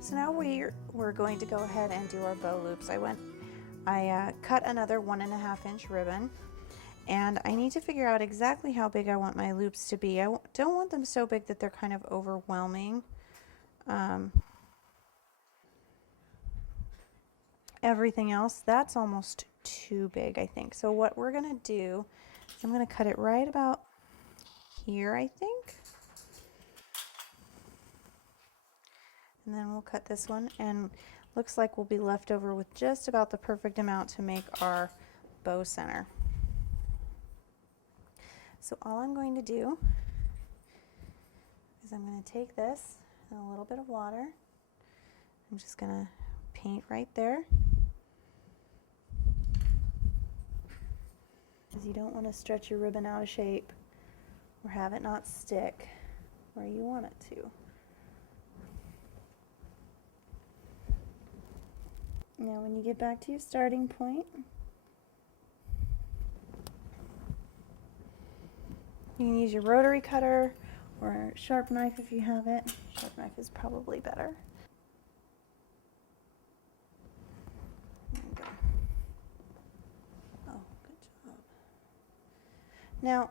So now we're going to go ahead and do our bow loops. I cut another 1.5 inch ribbon, and I need to figure out exactly how big I want my loops to be. I don't want them so big that they're kind of overwhelming everything else. That's almost too big, I think. So what we're gonna do is I'm gonna cut it right about here, I think. And then we'll cut this one, and looks like we'll be left over with just about the perfect amount to make our bow center. So all I'm going to do is I'm going to take this and a little bit of water. I'm just going to paint right there, because you don't want to stretch your ribbon out of shape or have it not stick where you want it to. Now when you get back to your starting point, you can use your rotary cutter or a sharp knife if you have it. Sharp knife is probably better. There you go. Oh, good job. Now,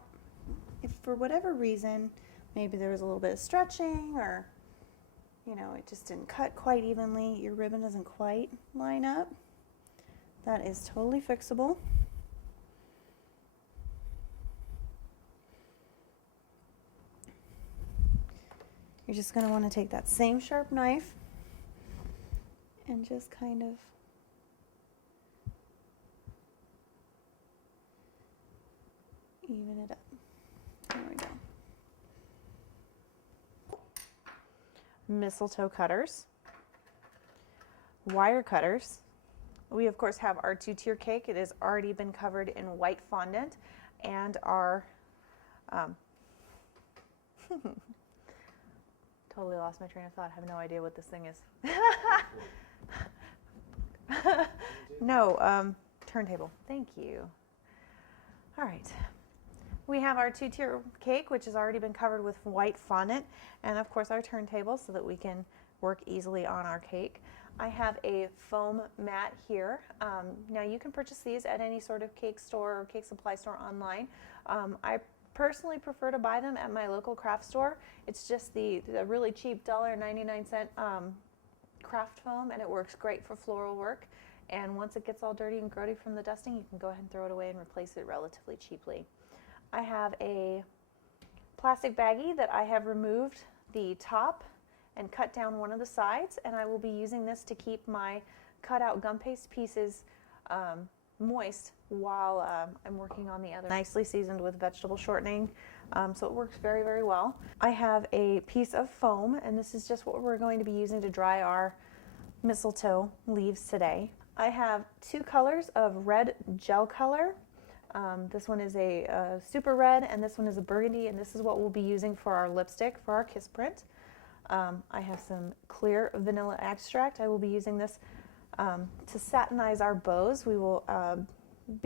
if for whatever reason, maybe there was a little bit of stretching, or you know, it just didn't cut quite evenly, your ribbon doesn't quite line up, that is totally fixable. You're just going to want to take that same sharp knife and just kind of even it up. There we go. Mistletoe cutters, wire cutters. We of course have our 2-tier cake. It has already been covered in white fondant, and our totally lost my train of thought. I have no idea what this thing is. No, turntable. Thank you. All right. We have our 2-tier cake, which has already been covered with white fondant, and of course our turntable so that we can work easily on our cake. I have a foam mat here. Now you can purchase these at any sort of cake store or cake supply store online. I personally prefer to buy them at my local craft store. It's just the really cheap $1.99 craft foam, and it works great for floral work. And once it gets all dirty and grody from the dusting, you can go ahead and throw it away and replace it relatively cheaply. I have a plastic baggie that I have removed the top and cut down one of the sides, and I will be using this to keep my cut out gum paste pieces moist while I'm working on the other. Nicely seasoned with vegetable shortening, so it works very, very well. I have a piece of foam, and this is just what we're going to be using to dry our mistletoe leaves today. I have 2 colors of red gel color. This one is a super red, and this one is a burgundy, and this is what we'll be using for our lipstick for our kiss print. I have some clear vanilla extract. I will be using this to satinize our bows. We will be